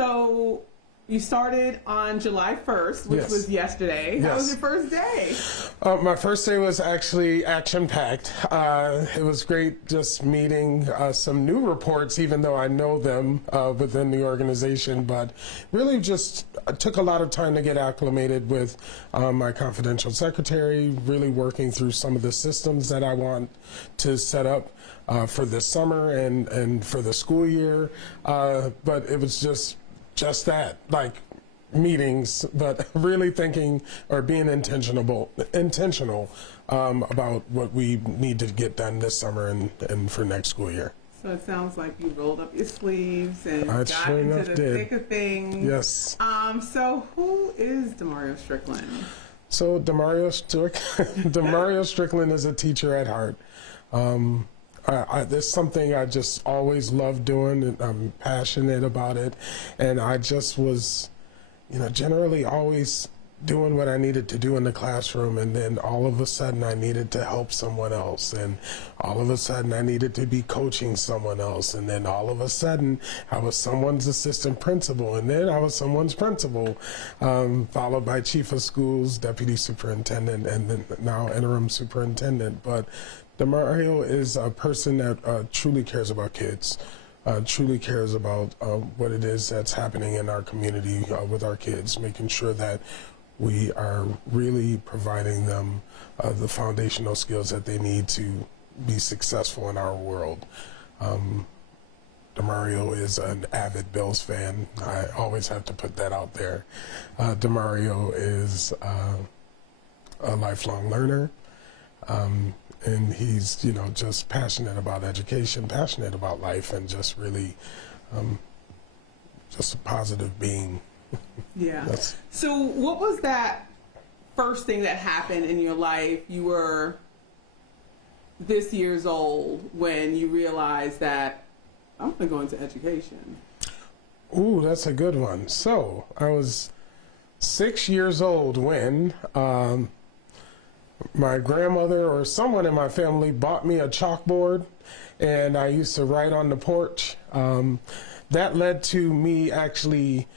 So you started on July 1st, which Yes. was yesterday. Yes. How was your first day? My first day was actually action-packed. It was great just meeting some new reports, even though I know them within the organization, but really just took a lot of time to get acclimated with my confidential secretary, really working through some of the systems that I want to set up for this summer and for the school year. But it was just that, like meetings, but really thinking or being intentional about what we need to get done this summer and for next school year. So it sounds like you rolled up your sleeves and got sure into enough the did. thick of things. Yes. So who is Demario Strickland? So Demario Strickland is a teacher at heart. There's something I just always loved doing, and I'm passionate about it. And I just was, generally always doing what I needed to do in the classroom. And then all of a sudden I needed to help someone else. And all of a sudden I needed to be coaching someone else. And then all of a sudden I was someone's assistant principal. And then I was someone's principal, followed by chief of schools, deputy superintendent, and then now interim superintendent. But Demario is a person that truly cares about kids, truly cares about what it is that's happening in our community with our kids, making sure that we are really providing them the foundational skills that they need to be successful in our world. Demario is an avid Bills fan. I always have to put that out there. Demario is a lifelong learner. And he's, just passionate about education, passionate about life, and just really just a positive being. Yeah. So what was that first thing that happened in your life? You were this years old when you realized that I'm going to go into education. Ooh, that's a good one. So I was 6 years old when my grandmother or someone in my family bought me a chalkboard, and I used to write on the porch. That led to me actually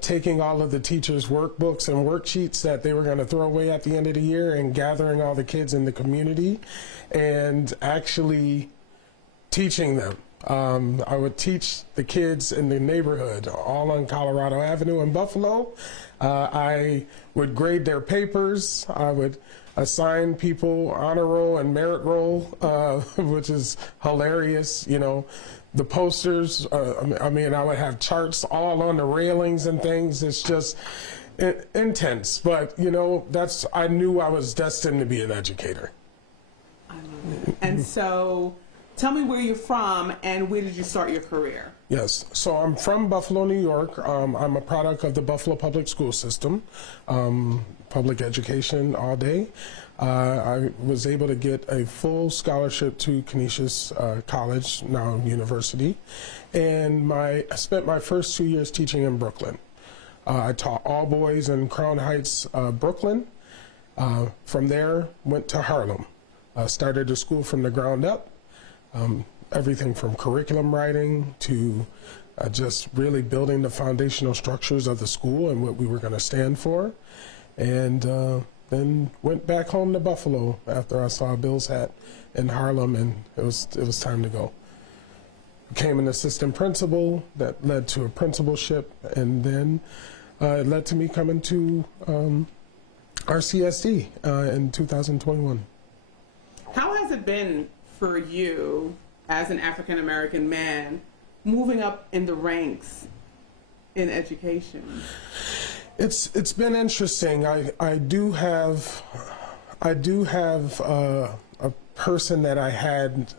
taking all of the teachers' workbooks and worksheets that they were going to throw away at the end of the year and gathering all the kids in the community and actually teaching them. I would teach the kids in the neighborhood, all on Colorado Avenue in Buffalo. I would grade their papers. I would assign people honor roll and merit roll, which is hilarious. The posters, I would have charts all on the railings and things. It's just intense. But, I knew I was destined to be an educator. I love it. And so tell me where you're from and where did you start your career? Yes, so I'm from Buffalo, New York. I'm a product of the Buffalo public school system, public education all day. I was able to get a full scholarship to Canisius College, now university, and I spent my first 2 years teaching in Brooklyn. I taught all boys in Crown Heights, Brooklyn. From there, went to Harlem. Started the school from the ground up. Everything from curriculum writing to just really building the foundational structures of the school and what we were going to stand for. And then went back home to Buffalo after I saw a Bills hat in Harlem, and it was time to go. Became an assistant principal that led to a principalship, and then it led to me coming to RCSD in 2021. How has it been for you as an African American man moving up in the ranks in education? It's been interesting. I do have a person that I had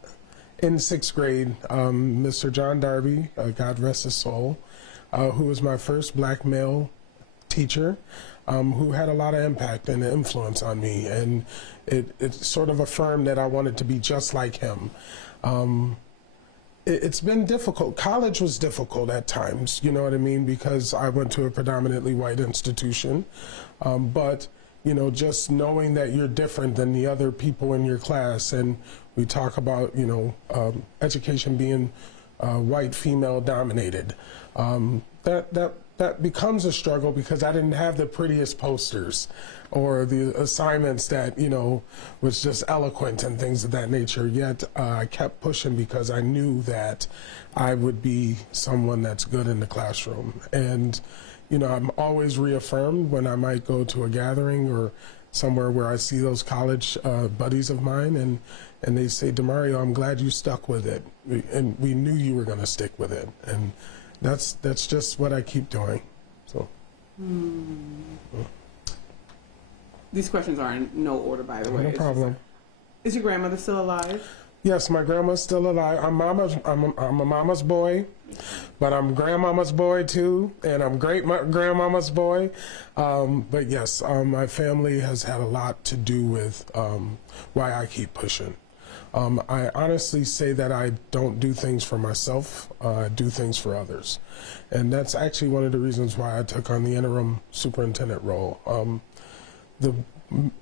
in sixth grade, Mr. John Darby, God rest his soul, who was my first black male teacher, who had a lot of impact and influence on me, and it sort of affirmed that I wanted to be just like him. It's been difficult. College was difficult at times, you know what I mean, because I went to a predominantly white institution. But, just knowing that you're different than the other people in your class, and we talk about, education being white, female dominated. that becomes a struggle because I didn't have the prettiest posters or the assignments that, you know, was just eloquent and things of that nature. Yet I kept pushing because I knew that I would be someone that's good in the classroom. And, you know, I'm always reaffirmed when I might go to a gathering or somewhere where I see those college buddies of mine, and they say, Demario, I'm glad you stuck with it. And we knew you were going to stick with it. And that's just what I keep doing. So. These questions are in no order, by the way. No problem. Is your grandmother still alive? Yes, my grandma's still alive. I'm a mama's boy, but I'm grandmama's boy too, and I'm great grandmama's boy. But yes, my family has had a lot to do with why I keep pushing. I honestly say that I don't do things for myself, I do things for others. And that's actually one of the reasons why I took on the interim superintendent role. The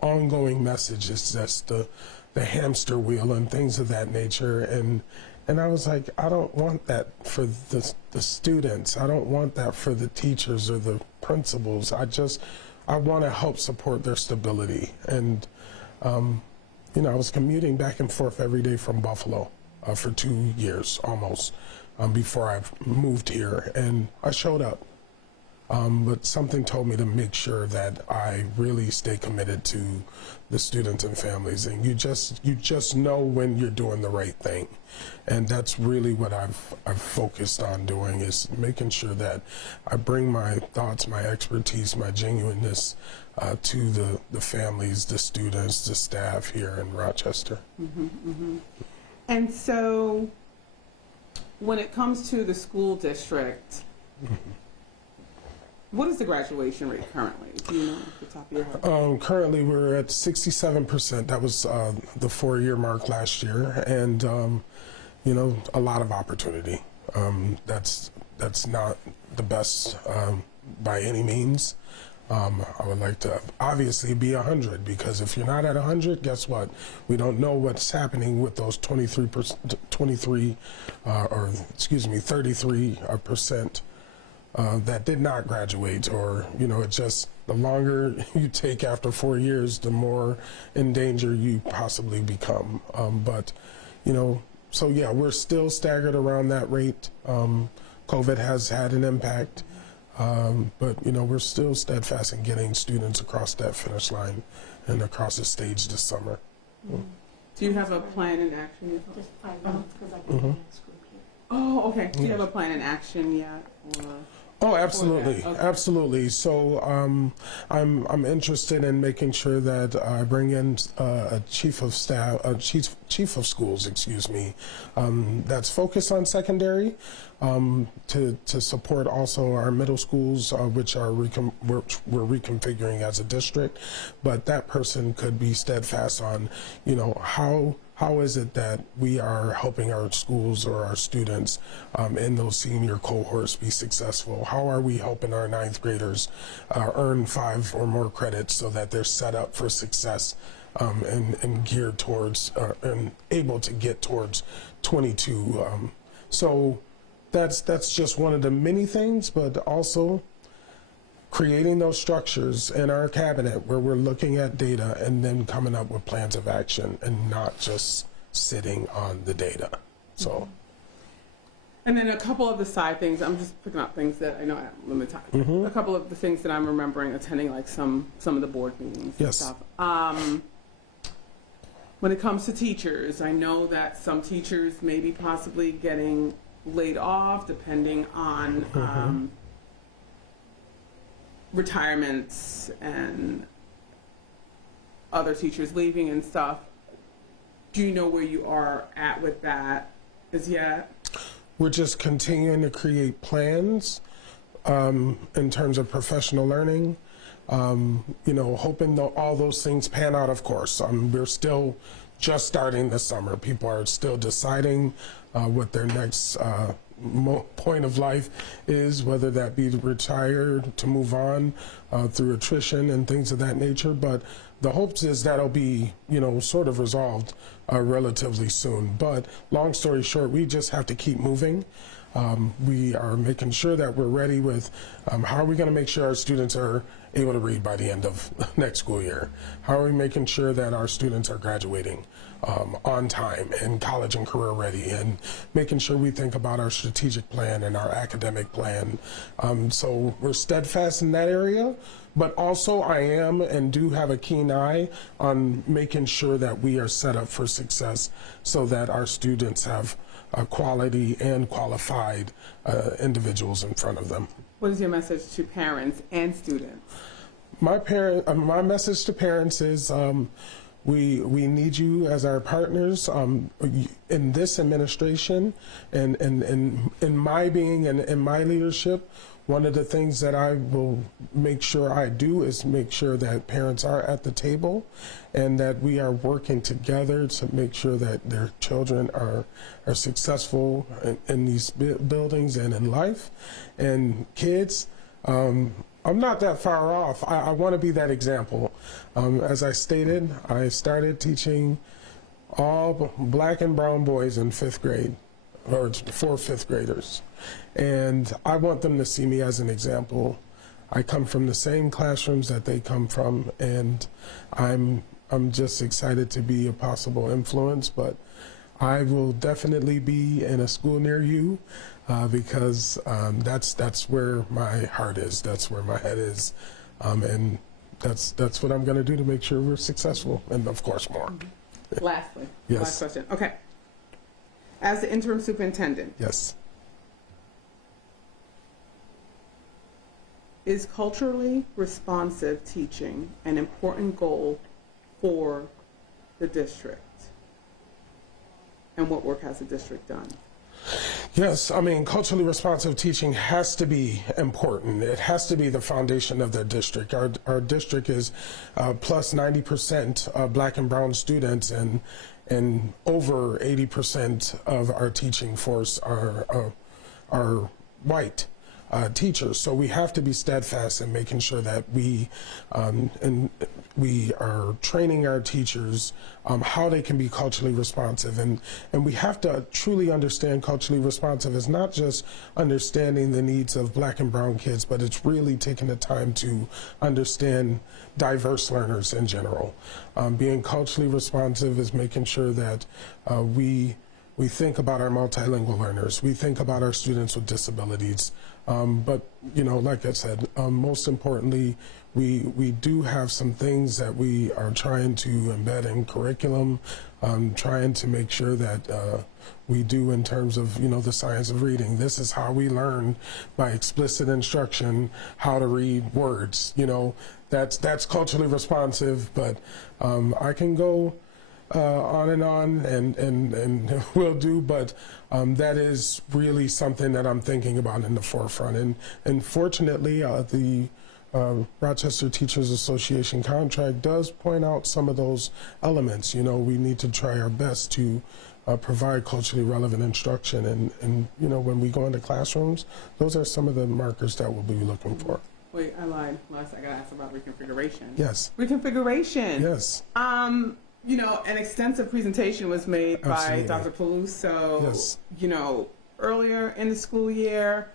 ongoing message is just the hamster wheel and things of that nature. And I was like, I don't want that for the students. I don't want that for the teachers or the principals. I want to help support their stability. And, you know, I was commuting back and forth every day from Buffalo for 2 years almost before I moved here, and I showed up. But something told me to make sure that I really stay committed to the students and families, and you just know when you're doing the right thing, and that's really what I've focused on doing, is making sure that I bring my thoughts, my expertise, my genuineness to the families, the students, the staff here in Rochester. And so, when it comes to the school district. What is the graduation rate currently? Do you know off the top of your head? Currently, we're at 67%. That was the 4-year mark last year, and you know, a lot of opportunity. That's not the best by any means. I would like to obviously be 100, because if you're not at 100, guess what? We don't know what's happening with those 33% that did not graduate, or, you know, it's just the longer you take after 4 years, the more in danger you possibly become. But, you know, so yeah, we're still staggered around that rate. COVID has had an impact, but, you know, we're still steadfast in getting students across that finish line and across the stage this summer. Do you have a plan in action? Just 5 months, because I can be in school here. Oh, okay. Do you have a plan in action yet? Or? Oh, absolutely, Okay. absolutely. So I'm interested in making sure that I bring in a chief of schools, excuse me, that's focused on secondary, to support also our middle schools, which we're reconfiguring as a district. But that person could be steadfast on, you know, how is it that we are helping our schools or our students in those senior cohorts be successful? How are we helping our 9th graders earn 5 or more credits so that they're set up for success and geared towards and able to get towards 22? So that's just one of the many things, but also creating those structures in our cabinet where we're looking at data and then coming up with plans of action and not just sitting on the data. So. And then a couple of the side things, I'm just picking up things that I know I have limited time. A couple of the things that I'm remembering attending, like some of the board meetings and stuff. When it comes to teachers, I know that some teachers may be possibly getting laid off depending on retirements and other teachers leaving and stuff. Do you know where you are at with that as yet? We're just continuing to create plans in terms of professional learning, you know, hoping all those things pan out, of course. We're still just starting this summer. People are still deciding what their next point of life is, whether that be to retire, to move on through attrition and things of that nature. But the hopes is that'll be, you know, sort of resolved relatively soon. But long story short, we just have to keep moving. We are making sure that we're ready with how are we going to make sure our students are able to read by the end of next school year? How are we making sure that our students are graduating on time and college and career ready, and making sure we think about our strategic plan and our academic plan. So we're steadfast in that area, but also I am and do have a keen eye on making sure that we are set up for success so that our students have quality and qualified individuals in front of them. What is your message to parents and students? My message to parents is we need you as our partners in this administration, and in my being and in my leadership. One of the things that I will make sure I do is make sure that parents are at the table and that we are working together to make sure that their children are successful in these buildings and in life. And kids, I'm not that far off. I want to be that example. As I stated, I started teaching all black and brown boys in 5th grade, or for 5th graders. And I want them to see me as an example. I come from the same classrooms that they come from, and I'm just excited to be a possible influence, but I will definitely be in a school near you because that's where my heart is, that's where my head is, and that's what I'm going to do to make sure we're successful, and of course more. Lastly, Yes. last question. Okay. As the interim superintendent, Yes. is culturally responsive teaching an important goal for the district? And what work has the district done? Yes, I mean, culturally responsive teaching has to be important. It has to be the foundation of the district. Our district is plus 90% black and brown students, and over 80% of our teaching force are white teachers. So we have to be steadfast in making sure that we are training our teachers how they can be culturally responsive, and we have to truly understand culturally responsive is not just understanding the needs of black and brown kids, but it's really taking the time to understand diverse learners in general. Being culturally responsive is making sure that we think about our multilingual learners. We think about our students with disabilities. But, you know, like I said, most importantly, we do have some things that we are trying to embed in curriculum, trying to make sure that we do in terms of, you know, the science of reading. This is how we learn by explicit instruction how to read words. You know, that's culturally responsive, but I can go on and will do, but that is really something that I'm thinking about in the forefront. And fortunately, the Rochester Teachers Association contract does point out some of those elements. You know, we need to try our best to provide culturally relevant instruction, and you know, when we go into classrooms, those are some of the markers that we'll be looking for. Wait, I lied. Last I got asked about reconfiguration. Yes. Reconfiguration. Yes. You know, an extensive presentation was made Absolutely. by Dr. Peluso, Yes. you know, earlier in the school year.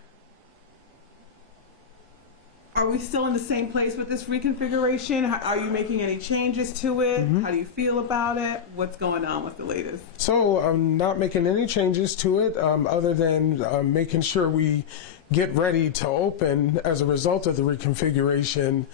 Are we still in the same place with this reconfiguration? Are you making any changes to it? Mm-hmm. How do you feel about it? What's going on with the latest? So I'm not making any changes to it other than making sure we get ready to open as a result of the reconfiguration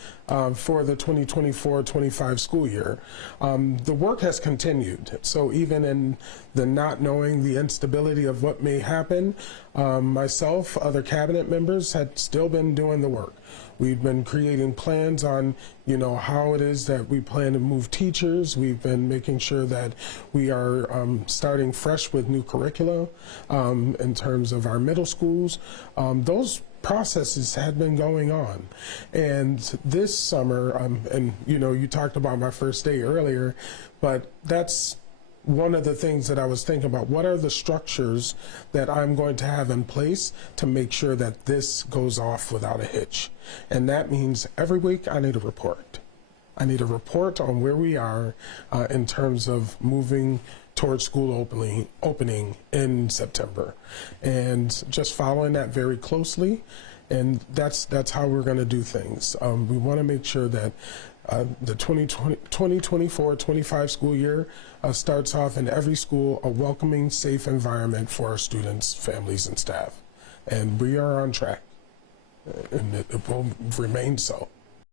for the 2024-25 school year. The work has continued. So even in the not knowing, the instability of what may happen, myself, other cabinet members had still been doing the work. We've been creating plans on, you know, how it is that we plan to move teachers. We've been making sure that we are starting fresh with new curricula in terms of our middle schools. Those processes had been going on. And this summer, and you know, you talked about my first day earlier, but that's one of the things that I was thinking about. What are the structures that I'm going to have in place to make sure that this goes off without a hitch? And that means every week I need a report. I need a report on where we are in terms of moving towards school opening in September, and just following that very closely. And that's how we're going to do things. We want to make sure that the 2024-25 school year starts off in every school a welcoming, safe environment for our students, families, and staff. And we are on track, and it will remain so.